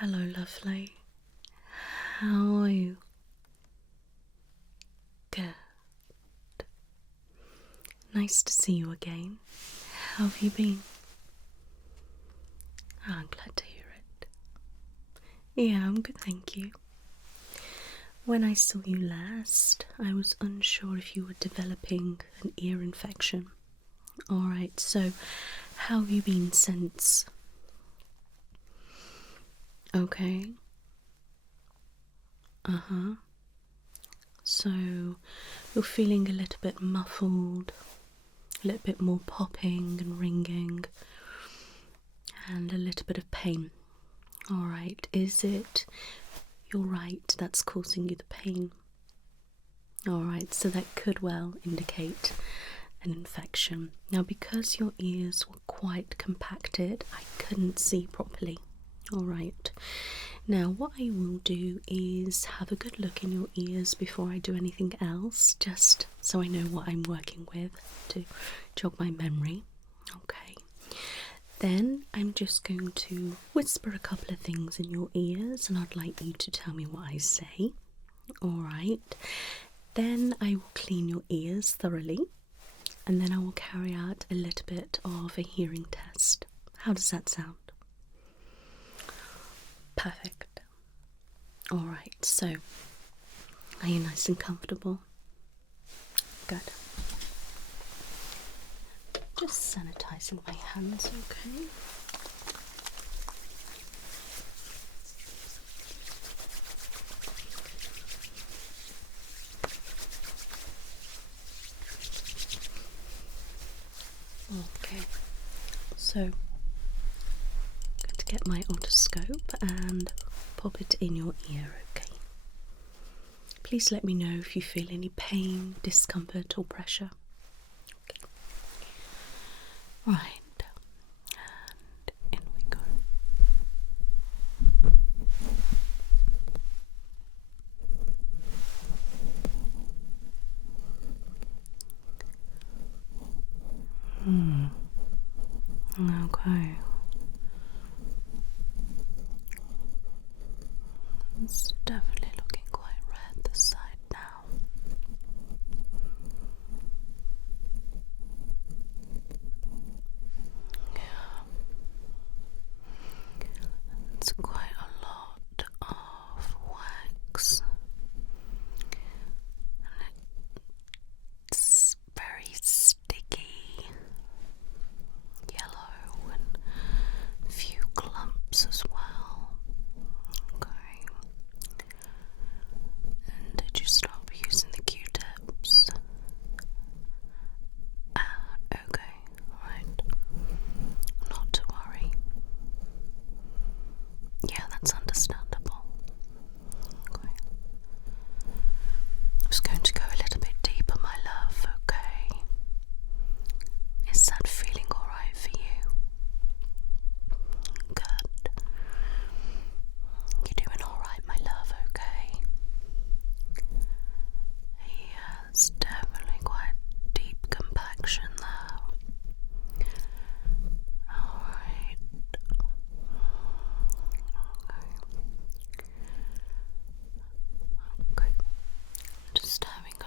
Hello, lovely. How are you? Good. Nice to see you again. How have you been? Oh, I'm glad to hear it. Yeah, I'm good, thank you. When I saw you last, I was unsure if you were developing an ear infection. Alright, so how have you been since? Okay. So you're feeling a little bit muffled, a little bit more popping and ringing, and a little bit of pain. Alright, is it your right that's causing you the pain? Alright, so that could well indicate an infection. Now, because your ears were quite compacted, I couldn't see properly. Alright, now what I will do is have a good look in your ears before I do anything else, just so I know what I'm working with to jog my memory. Okay, then I'm just going to whisper a couple of things in your ears and I'd like you to tell me what I say. Alright, then I will clean your ears thoroughly and then I will carry out a little bit of a hearing test. How does that sound? Perfect. Alright, so are you nice and comfortable? Good. Just sanitizing my hands, okay? Okay, so I'm going to get my otoscope and pop it in your ear, okay? Please let me know if you feel any pain, discomfort or pressure. Okay. Right, and in we go. Okay. It's definitely looking quite red this side now. Yeah. It's quite a lot of wax. And it's very sticky, yellow, and a few clumps as well. Okay. And did you stop using the Q-tips? Okay, right. Not to worry. Yeah, that's understandable. Okay. I'm just going to go a little bit deeper, my love, okay? Is that feeling alright for you? Good. You're doing alright, my love, okay? Yeah, it's definitely quite deep compaction there. Alright. Okay. Just having a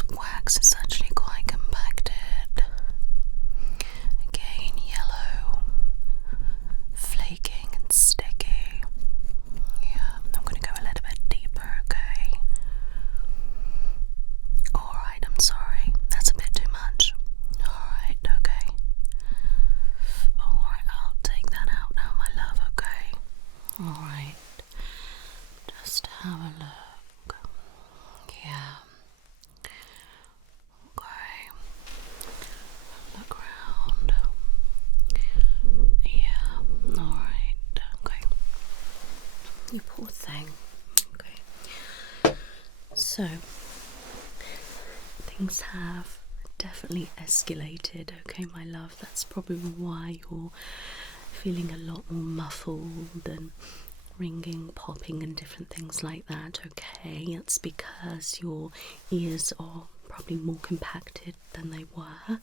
this wax is actually quite compacted. Again, yellow, flaking and sticky. Yeah, I'm going to go a little bit deeper, okay? Alright, I'm sorry. That's a bit too much. Alright, okay. Alright, I'll take that out now, my love, okay? Alright. Just have a look. Yeah. Okay. Look around. Yeah. Alright. Okay. You poor thing. Okay. So, things have definitely escalated, okay, my love. That's probably why you're feeling a lot more muffled and ringing, popping, and different things like that, okay? It's because your ears are probably more compacted than they were,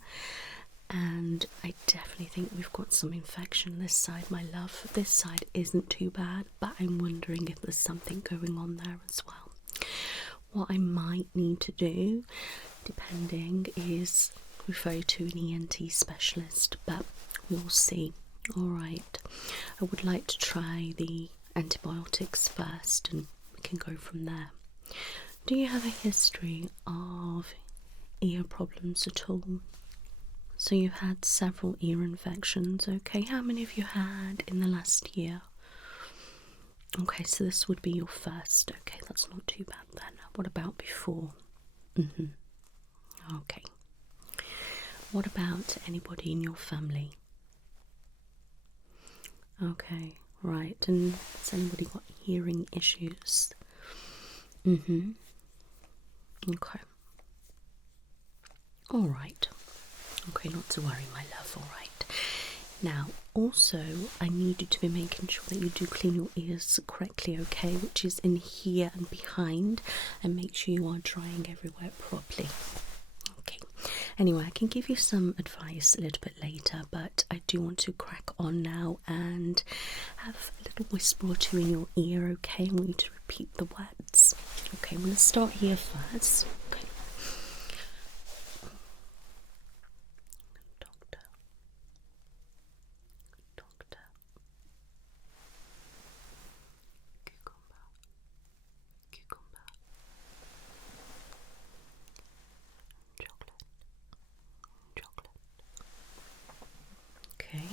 and I definitely think we've got some infection this side, my love. This side isn't too bad, but I'm wondering if there's something going on there as well. What I might need to do, depending, is refer you to an ENT specialist, but we'll see. Alright, I would like to try the antibiotics first and we can go from there. Do you have a history of ear problems at all? So you've had several ear infections, okay? How many have you had in the last year? Okay, so this would be your first. Okay, that's not too bad then. What about before? Okay. What about anybody in your family? Okay, right. And has anybody got hearing issues? Okay. Alright. Okay, not to worry, my love. Alright. Now, also, I need you to be making sure that you do clean your ears correctly, okay? Which is in here and behind. And make sure you are drying everywhere properly. Okay. Anyway, I can give you some advice a little bit later, but I do want to crack on now and have a little whisper or two in your ear, okay? I want you to repeat the words. Okay, I'm going to start here first. Okay. Doctor. Doctor. Cucumber. Cucumber. Chocolate. Chocolate. Okay.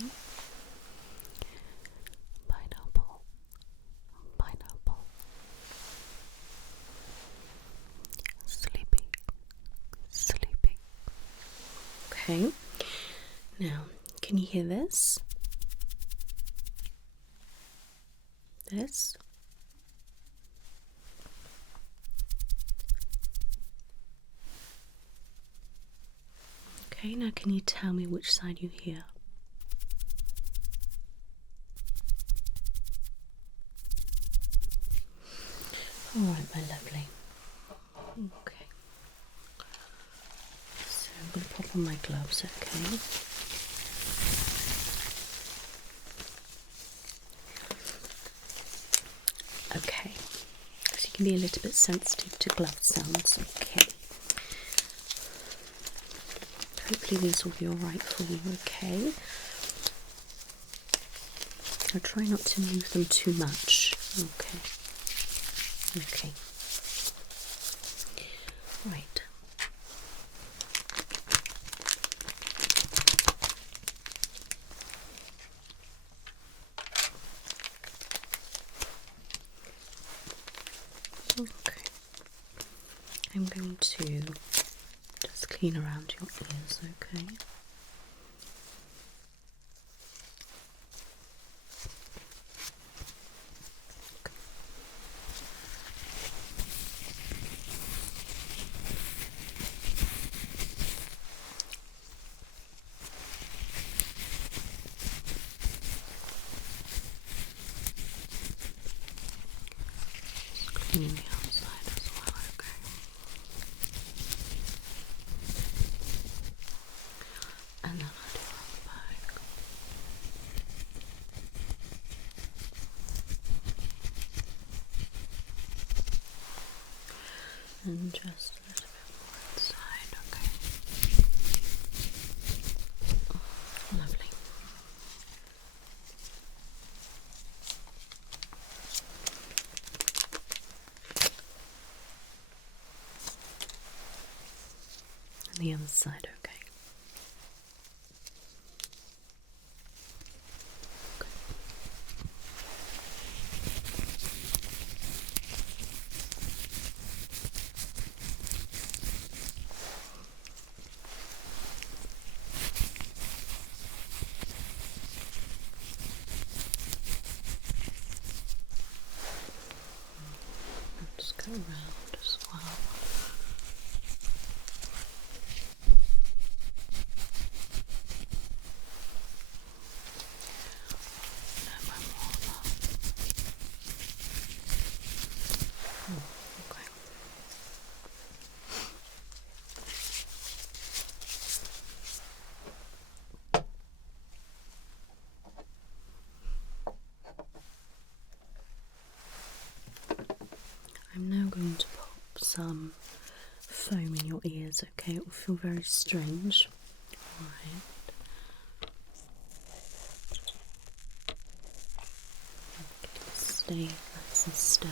Pineapple. Pineapple. Sleepy. Sleepy. Okay. Now, can you hear this? This? Okay, now can you tell me which side you hear? Alright, my lovely. Okay. So I'm going to pop on my gloves, okay? Okay. So you can be a little bit sensitive to glove sounds, okay? Hopefully these will be alright for you, okay? I'll try not to move them too much, okay? Okay. Right. Okay. I'm going to just clean around your ears, okay? Just cleaning the outside as well, okay? And then I'll do it on the back. And just a little bit more inside. And the other side, okay. Just go around as well. Okay. I'm now going to pop some foam in your ears, okay? It will feel very strange. Alright. Okay, stay nice and still.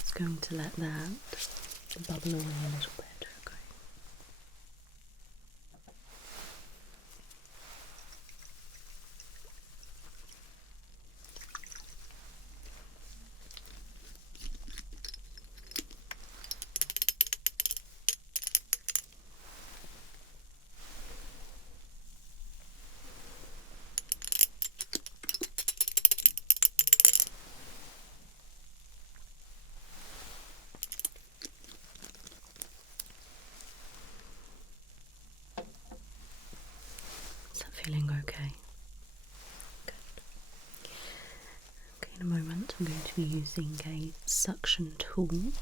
Just going to let that bubble away a little bit, okay? Is that feeling okay? Good. Okay, in a moment I'm going to be using a suction tool. Okay.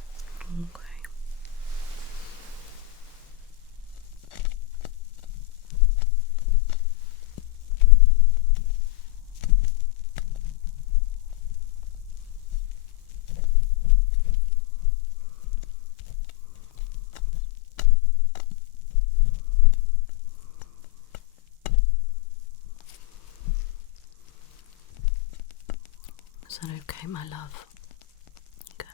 Is that okay, my love? Good.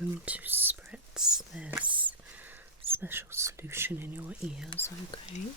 I'm going to spritz this special solution in your ears, okay?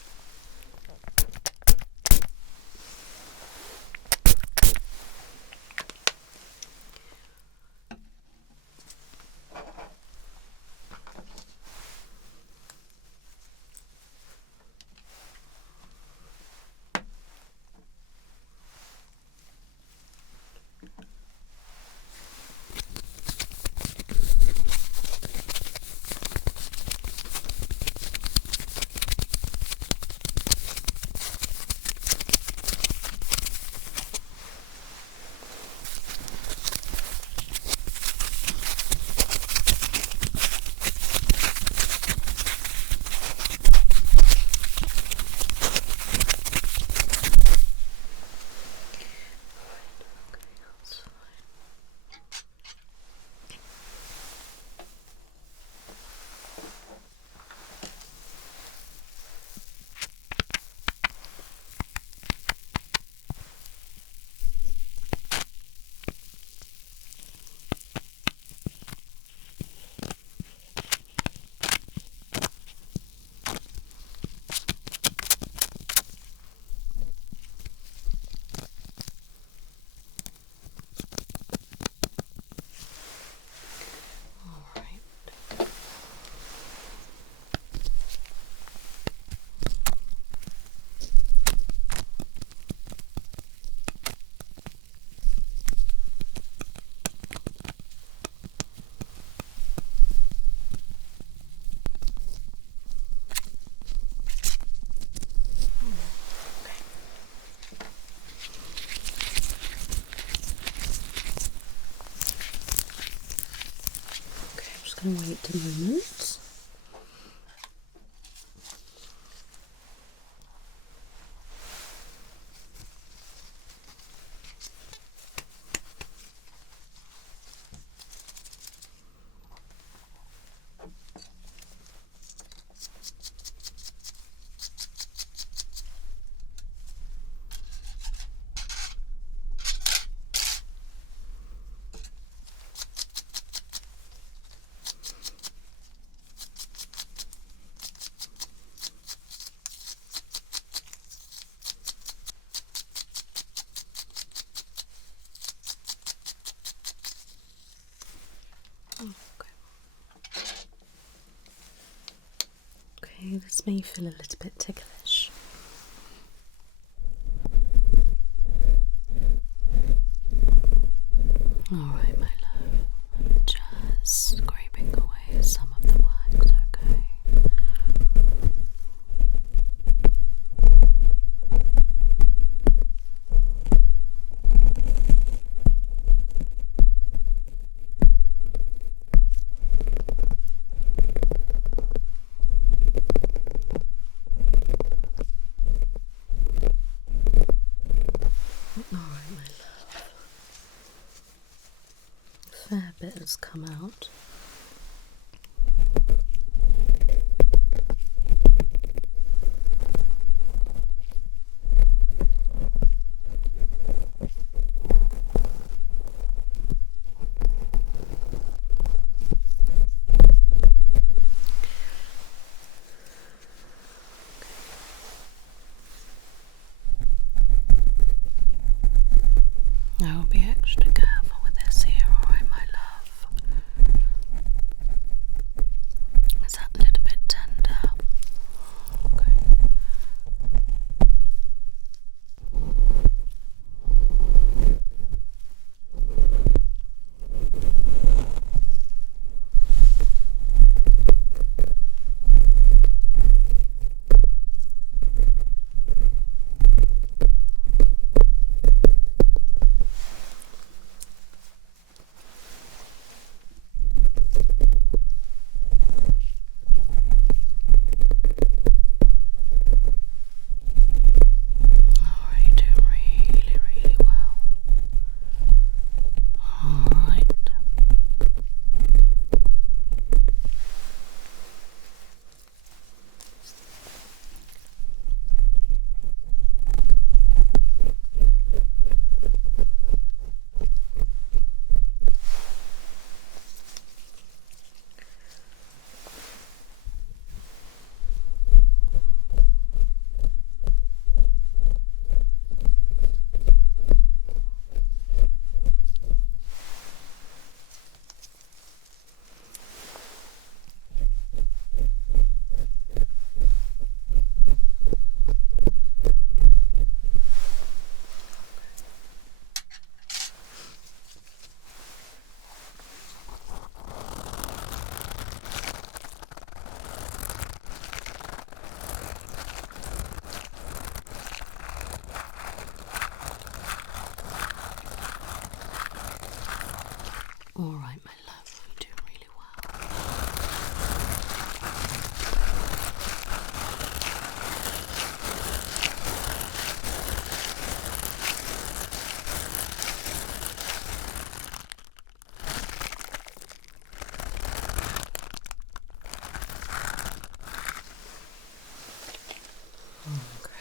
wait a moment. Okay, this may feel a little bit ticklish. Alright, my love, I'm just scraping away some of the wax, okay? Alright, my love. A fair bit has come out. I will be extra careful with this here, alright, my love. Is that a little bit tender? Okay. Alright, doing really, really well. Alright. Alright, my love, you're doing really well. Okay.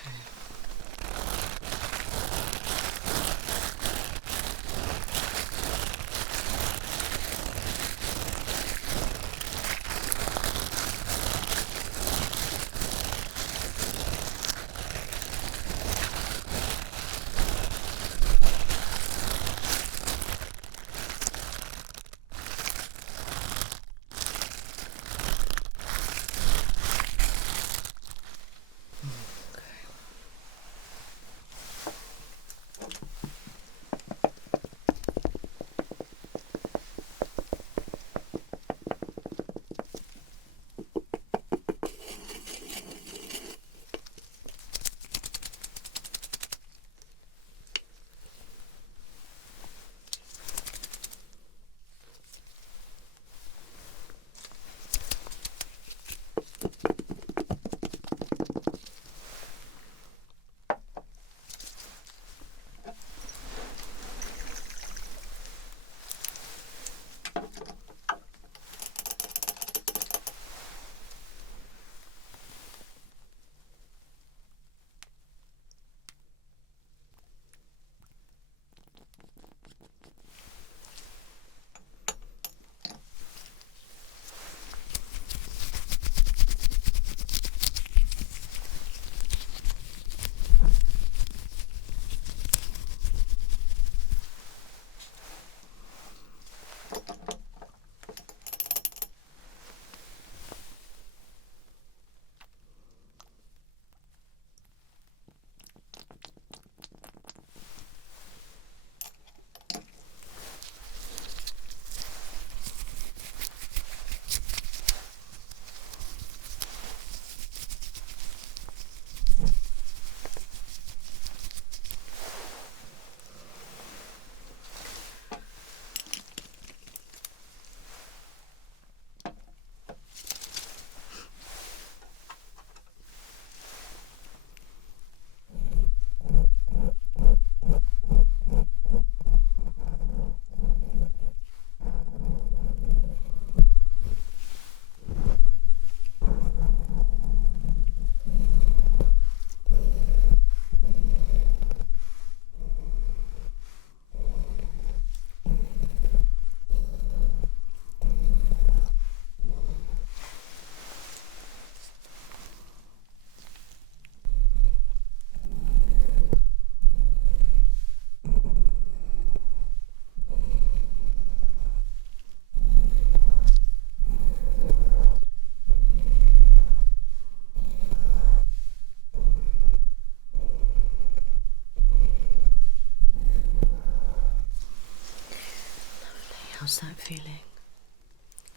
How's that feeling?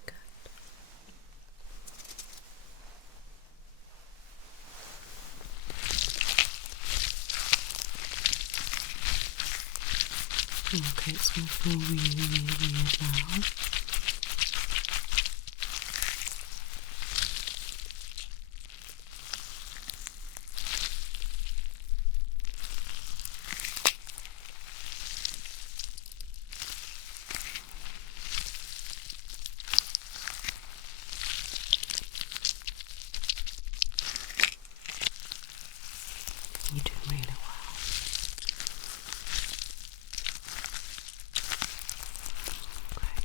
Good. Okay, it's going to feel really, really weird now. You're doing really well. Okay.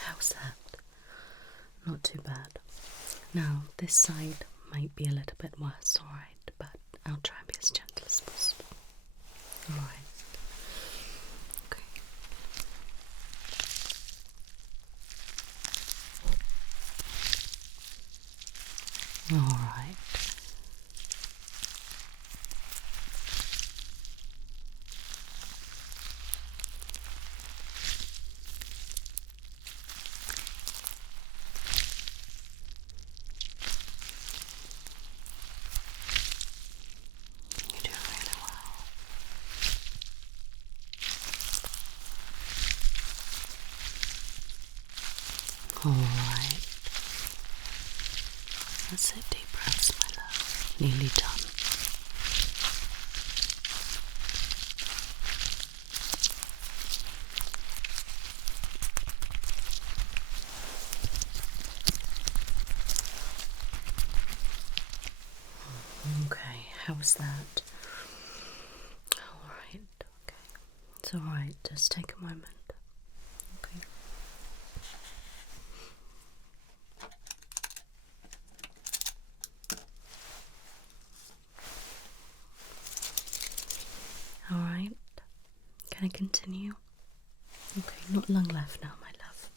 How's that? Not too bad. Now, this side might be a little bit worse, alright, but I'll try and be as gentle as possible. Alright. Okay. Alright. You do really well. Alright. That's it, deep breaths, my love. Nearly done. Okay, how's that? Alright, okay. It's alright, just take a moment. Okay. Alright, can I continue? Okay, not long left now, my love.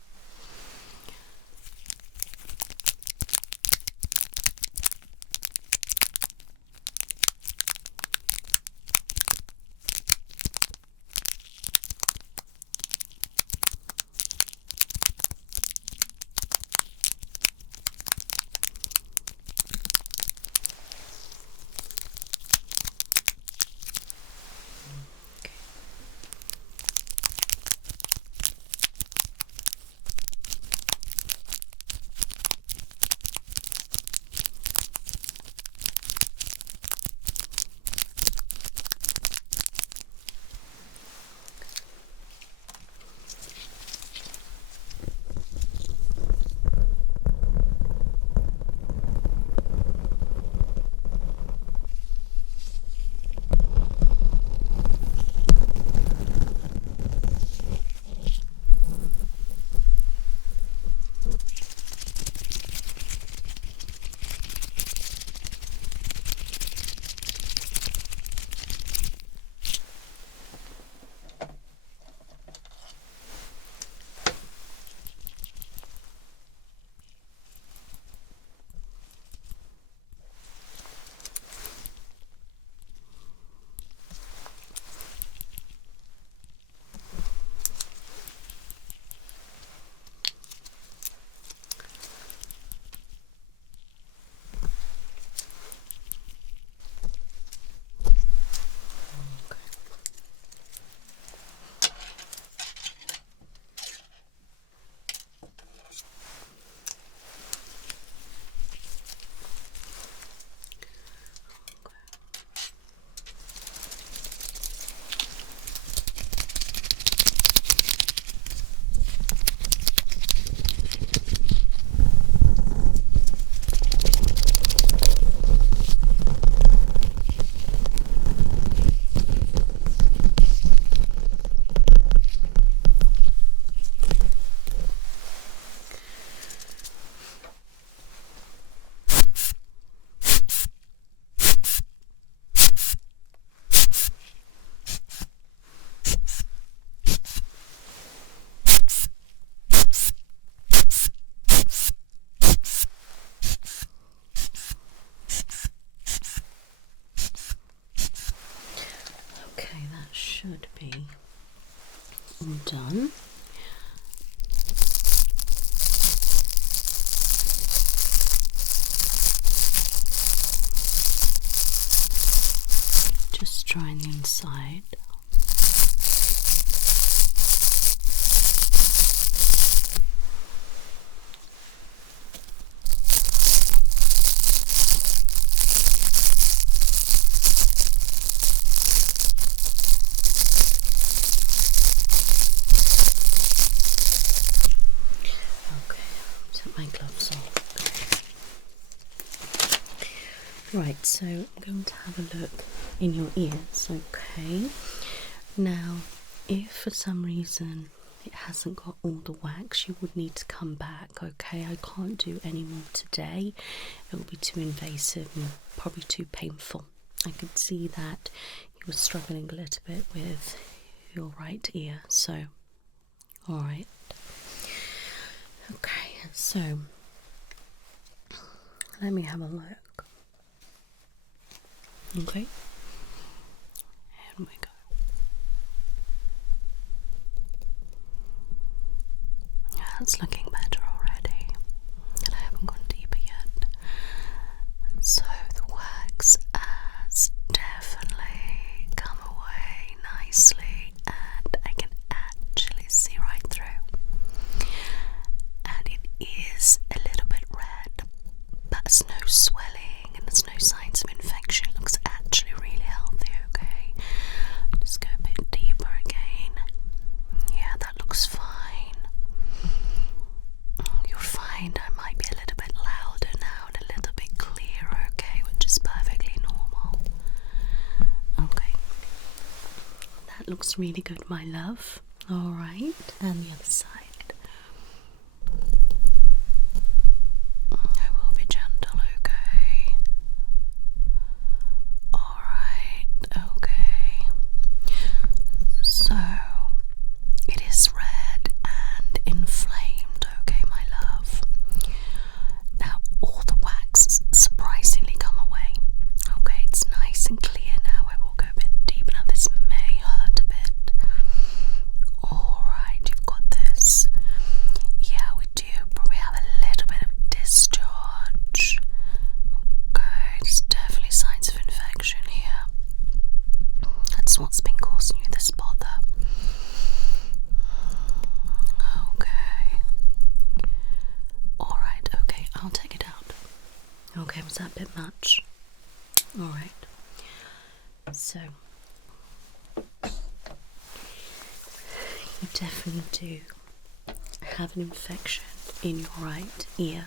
should be all done. Just drying the inside. My gloves on. Right, so I'm going to have a look in your ears, okay? Now, if for some reason it hasn't got all the wax, you would need to come back, okay? I can't do any more today. It will be too invasive and probably too painful. I could see that you were struggling a little bit with your right ear, so alright. Okay, so let me have a look. Okay, here we go. That's looking better already, and I haven't gone deeper yet. So the wax has definitely come away nicely, and I can actually see right through. And it is a little bit red, but there's no swelling and there's no signs of infection. It looks actually really healthy, okay? Just go a bit deeper again. Yeah, that looks fine. You'll find I might be a little bit louder now and a little bit clearer, okay? Which is perfectly normal. Okay. That looks really good, my love. Alright, and the other side. I will be gentle, okay? Alright, okay. So, it is red and inflamed, okay, my love? Now, all the wax has surprisingly come away. Okay, it's nice and clear now. I will go a bit deeper. Now, this may hurt a bit. Alright, you've got this. Yeah, we do probably have a little bit of discharge. Okay, there's definitely signs of infection here. That's what's been causing you this bother. Okay. Alright, okay, I'll take it out. Okay, was that a bit much? Alright. So, you definitely do have an infection in your right ear.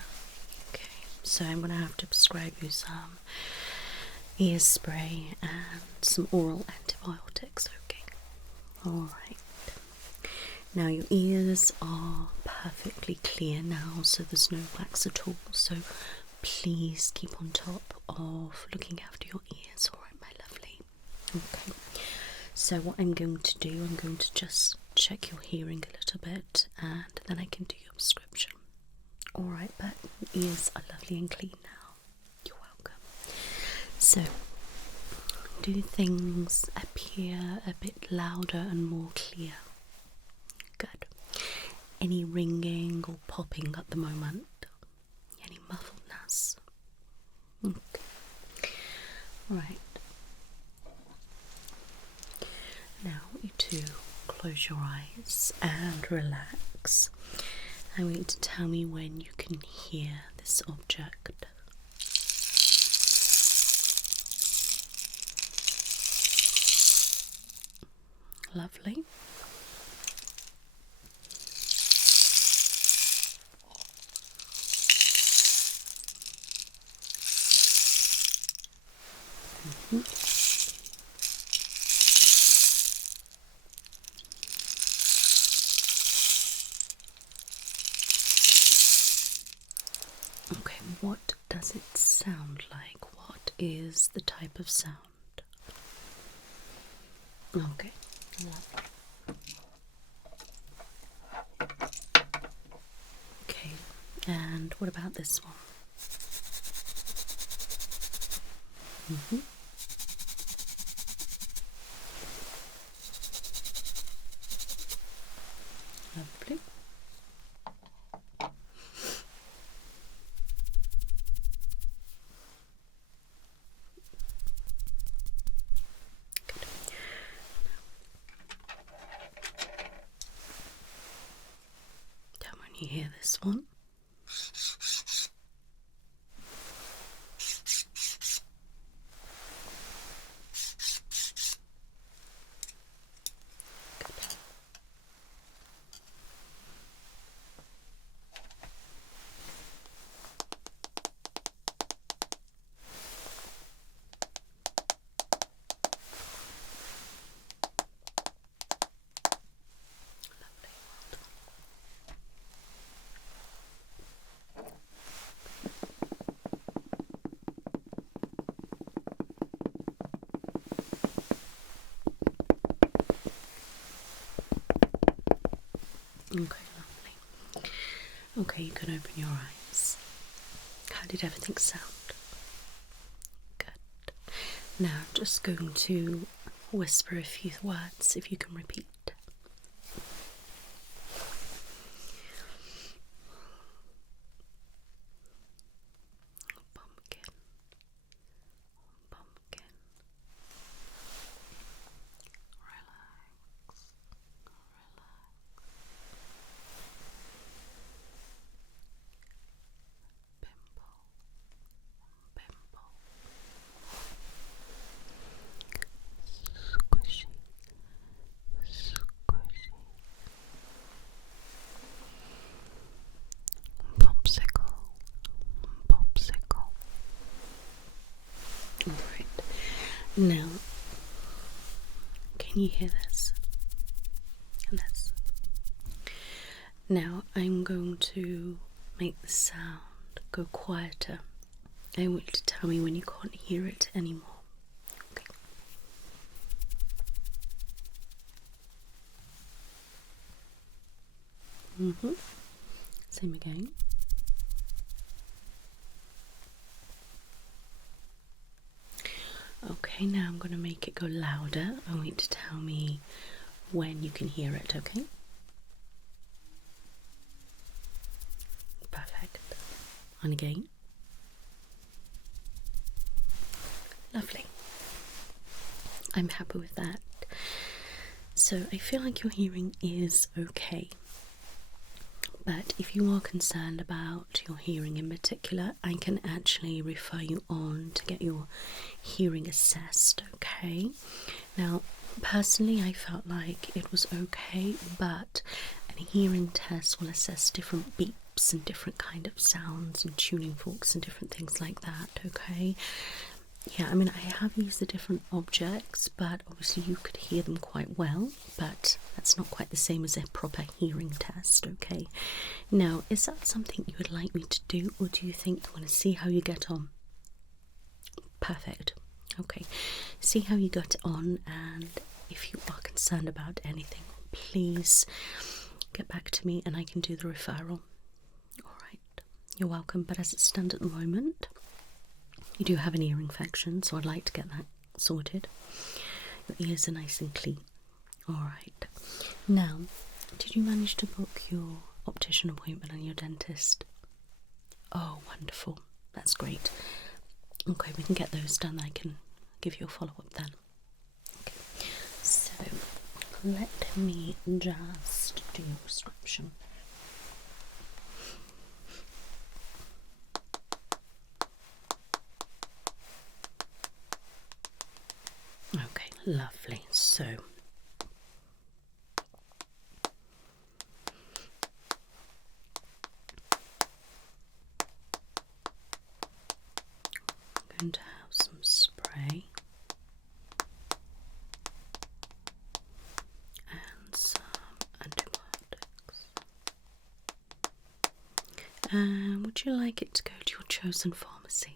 Okay, so I'm going to have to prescribe you some ear spray and some oral antibiotics, okay? Alright. Now your ears are perfectly clear now, so there's no wax at all, so please keep on top of looking after your ears, alright my lovely? Okay, so what I'm going to do, I'm going to just check your hearing a little bit and then I can do your prescription. Alright, but your ears are lovely and clean now. You're welcome. So, do things appear a bit louder and more clear? Good. Any ringing or popping at the moment? Any muffledness? Okay. Right. Now I want you to close your eyes and relax. I want you to tell me when you can hear this object. Lovely. Okay, what does it sound like? What is the type of sound? Okay, lovely. Okay, and what about this one? You hear this one? Okay, lovely. Okay, you can open your eyes. How did everything sound? Good. Now I'm just going to whisper a few words, if you can repeat. Pumpkin. Pumpkin. Relax. Pimple. Pimple. Squishy. Squishy. Popsicle. Popsicle. Alright. Now, can you hear this? And this. Now I'm going to make the sound go quieter. I want you to tell me when you can't hear it anymore. Okay. Same again. Okay, now I'm going to make it go louder. I want you to tell me when you can hear it, okay? Perfect. And again. Lovely. I'm happy with that. So I feel like your hearing is okay. But if you are concerned about your hearing in particular, I can actually refer you on to get your hearing assessed, okay? Now, personally, I felt like it was okay, but a hearing test will assess different beeps and different kind of sounds and tuning forks and different things like that, okay? Yeah, I mean, I have used the different objects, but obviously you could hear them quite well, but that's not quite the same as a proper hearing test, okay? Now, is that something you would like me to do, or do you think you want to see how you get on? Perfect. Okay, see how you got on, and if you are concerned about anything, please get back to me and I can do the referral. Alright, you're welcome, but as it stands at the moment, you do have an ear infection, so I'd like to get that sorted. Your ears are nice and clean. Alright. Now, did you manage to book your optician appointment and your dentist? Oh, wonderful. That's great. Okay, we can get those done. I can give you a follow-up then. Okay. So, let me just do your prescription. Okay, lovely. So, I'm going to have some spray and some antibiotics. Would you like it to go to your chosen pharmacy?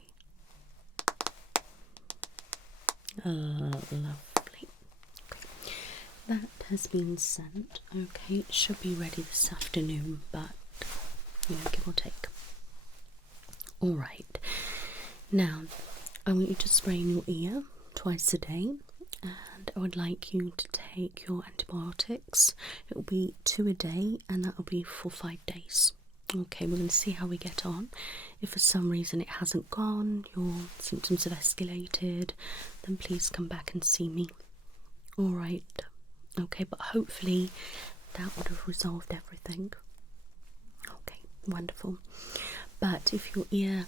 Lovely. Okay. That has been sent. Okay, it should be ready this afternoon, but give or take. Alright. Now, I want you to spray in your ear twice a day, and I would like you to take your antibiotics. It will be 2 a day, and that will be for 5 days. Okay, we're going to see how we get on. If for some reason it hasn't gone, your symptoms have escalated, then please come back and see me. Alright, okay, but hopefully that would have resolved everything. Wonderful. But if your ear,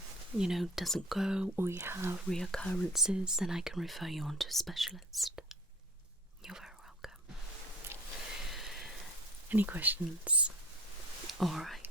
doesn't go or you have reoccurrences, then I can refer you on to a specialist. You're very welcome. Any questions? Alright.